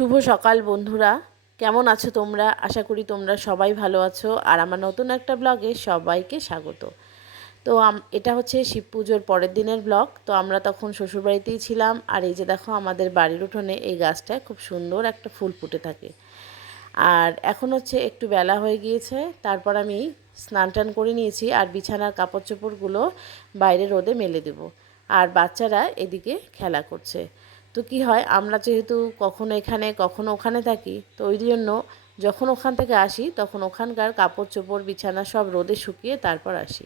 শুভ সকাল, বন্ধুরা। কেমন আছো তোমরা? আশা করি তোমরা সবাই ভালো আছো। আর আমার নতুন একটা ব্লগে সবাইকে স্বাগত। তো এটা হচ্ছে শিব পুজোর পরের দিনের ব্লগ। তো আমরা তখন শ্বশুরবাড়িতেই ছিলাম। আর এই যে দেখো, আমাদের বাড়ির উঠোনে এই গাছটায় খুব সুন্দর একটা ফুল ফুটে থাকে। আর এখন হচ্ছে একটু বেলা হয়ে গিয়েছে। তারপর আমি স্নান টান করে নিয়েছি আর বিছানার কাপড় চোপড়গুলো বাইরে রোদে মেলে দেব। আর বাচ্চারা এদিকে খেলা করছে। তো কি হয়, আমরা যেহেতু কখনো এখানে, কখনো ওখানে থাকি, তো ওই জন্য যখন ওখান থেকে আসি, তখন ওখানকার কাপড় চোপড় বিছানা সব রোদে শুকিয়ে তারপর আসি।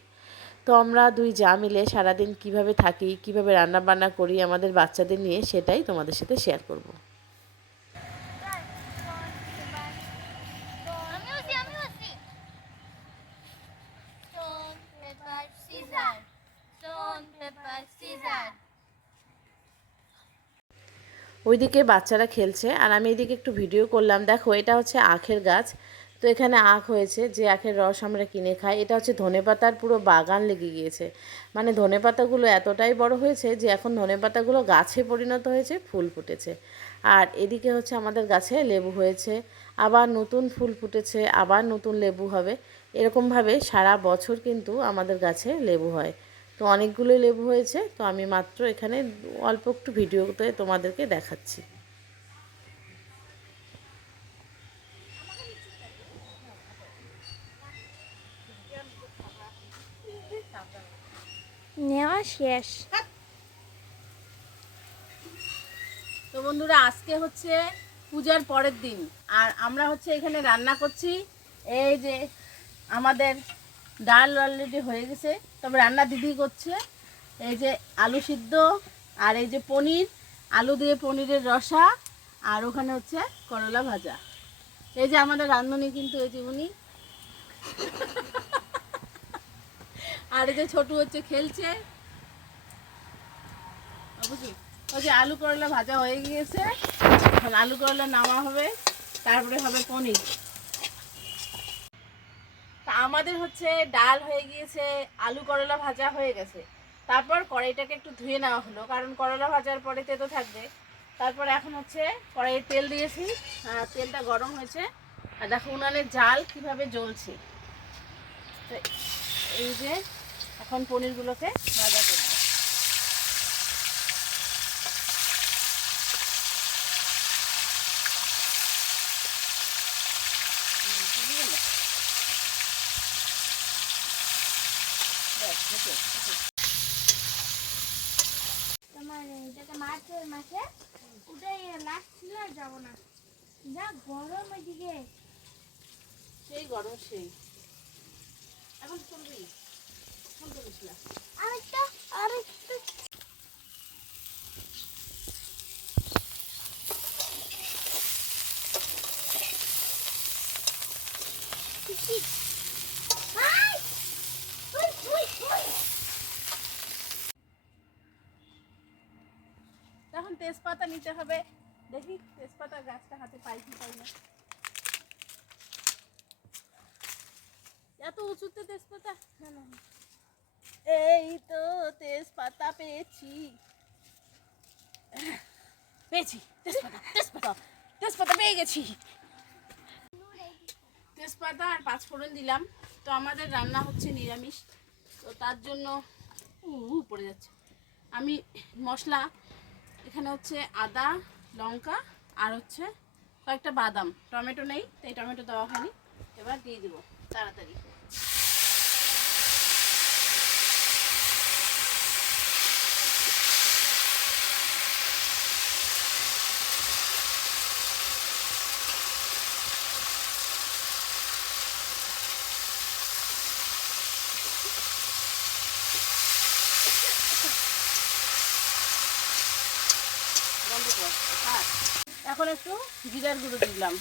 তো আমরা দুই যা মিলে সারাদিন কীভাবে থাকি, কীভাবে রান্না বান্না করি আমাদের বাচ্চাদের নিয়ে, সেটাই তোমাদের সাথে শেয়ার করব। ওইদিকে বাচ্চারা খেলছে আর আমি এদিকে একটু ভিডিও করলাম। দেখো, এটা হচ্ছে আখের গাছ। তো এখানে আখ হয়েছে, যে আখের রস আমরা কিনে খাই। এটা হচ্ছে ধনেপাতার পুরো বাগান লেগে গিয়েছে। মানে ধনেপাতাগুলো এতটাই বড় হয়েছে যে এখন ধনেপাতাগুলো গাছে পরিণত হয়েছে, ফুল ফুটেছে। আর এদিকে হচ্ছে আমাদের গাছে লেবু হয়েছে। আবার নতুন ফুল ফুটেছে, আবার নতুন লেবু হবে। এরকমভাবে সারা বছর কিন্তু আমাদের গাছে লেবু হয়। তো অনেকগুলোই লেবু হয়েছে তো আমি মাত্র এখানে অল্প একটু ভিডিওতে তোমাদেরকে দেখাচ্ছি। নেওয়া শেষ। তো বন্ধুরা আজকে হচ্ছে পূজার পরের দিন আর আমরা হচ্ছে এখানে রান্না করছি। এই যে আমাদের ডাল অলরেডি হয়ে গেছে। তবে রান্না দিদি করছে। এই যে আলু সিদ্ধ আর এই যে পনির, আলু দিয়ে পনিরের রসা আর ওখানে হচ্ছে করলা ভাজা। এই যে আমাদের রাঁধুনি কিন্তু এই যে উনি। আর এই যে ছোটু হচ্ছে খেলছে। ওই যে আলু করলা ভাজা হয়ে গিয়েছে। আলু করলা নামা হবে, তারপরে হবে পনির। আমাদের হচ্ছে ডাল হয়ে গিয়েছে, আলু করলা ভাজা হয়ে গেছে। তারপর কড়াইটাকে একটু ধুয়ে নেওয়া হলো, কারণ করলা ভাজার পরে তেতো থাকবে। তারপর এখন হচ্ছে কড়াইয়ে তেল দিয়েছি তেলটা গরম হয়েছে। আর দেখো উনানের জাল কীভাবে জ্বলছে। এই যে এখন পনিরগুলোকে ভাজা করব। তোমার যেটা মাছের মাছে ওটাই লাগছিল আর যাব না যা গরম ওইদিকে সেই গরম সেই এখন চলবি এখন চলিস না আরেকটা আরেকটা তখন তেজপাতা নিতে হবে। দেখি তেজপাতা গাছটা হাতে পাই কি পাই না। এত উঁচুতে তেজপাতা। এই তো তেজপাতা পেয়েছি। পেয়েছি। তেজপাতা তেজপাতা তেজপাতা পেয়ে গেছি। তেজপাতা আর পাঁচফোড়ন দিলাম। তো আমাদের রান্না হচ্ছে নিরামিষ। তো তার জন্য পড়ে যাচ্ছে। আমি মশলা এখানে হচ্ছে আদা, লঙ্কা আর হচ্ছে কয়েকটা বাদাম। টমেটো নেই, তাই টমেটো দেওয়া হয়নি। এবার দিয়ে দিব তাড়াতাড়ি। এখন একটু জিরার গুঁড়ো দিলাম।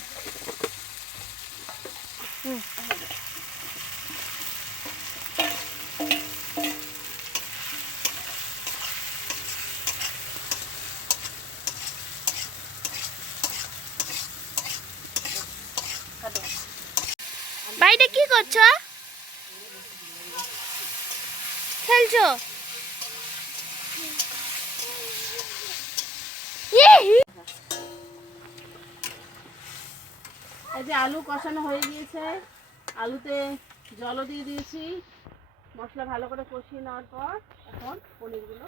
বাইরে কি করছ? খেলছো? এই যে আলু কষানো হয়ে গিয়েছে। আলুতে জলও দিয়ে দিয়েছি। মশলা ভালো করে কষিয়ে নেওয়ার পর এখন পনিরগুলো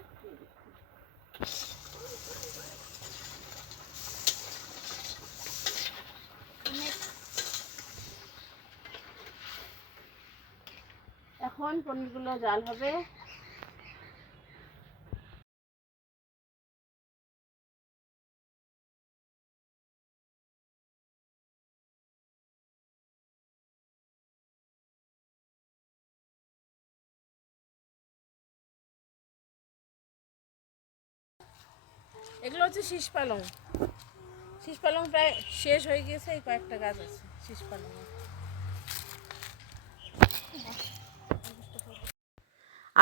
এখন পনিরগুলো জাল হবে। এগুলো হচ্ছে শীষ পালং। শীষ পালং প্রায় শেষ হয়ে গিয়েছে, এই কয়েকটা গাছ আছে শীষ পালং।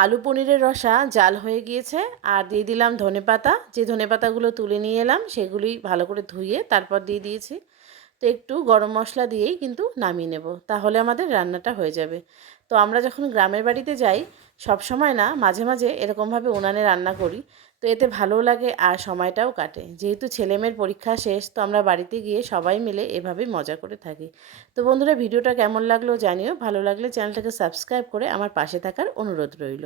আলু পনিরের রসা জাল হয়ে গিয়েছে, আর দিয়ে দিলাম ধনে পাতা যে ধনে পাতাগুলো তুলে নিয়ে এলাম, সেগুলি ভালো করে ধুয়ে তারপর দিয়ে দিয়েছি। তো একটু গরম মশলা দিয়েই কিন্তু নামিয়ে নেব, তাহলে আমাদের রান্নাটা হয়ে যাবে। তো আমরা যখন গ্রামের বাড়িতে যাই, সব সময় না মাঝে মাঝে এরকমভাবে উনানে রান্না করি, তো এতে ভালো লাগে আর সময়টাও কাটে। যেহেতু ছেলেমেয়ের পরীক্ষা শেষ, তো আমরা বাড়িতে গিয়ে সবাই মিলে এভাবেই মজা করে থাকি। তো বন্ধুরা, ভিডিওটা কেমন লাগল জানিও, ভালো লাগলে চ্যানেলটাকে সাবস্ক্রাইব করে আমার পাশে থাকার অনুরোধ রইল।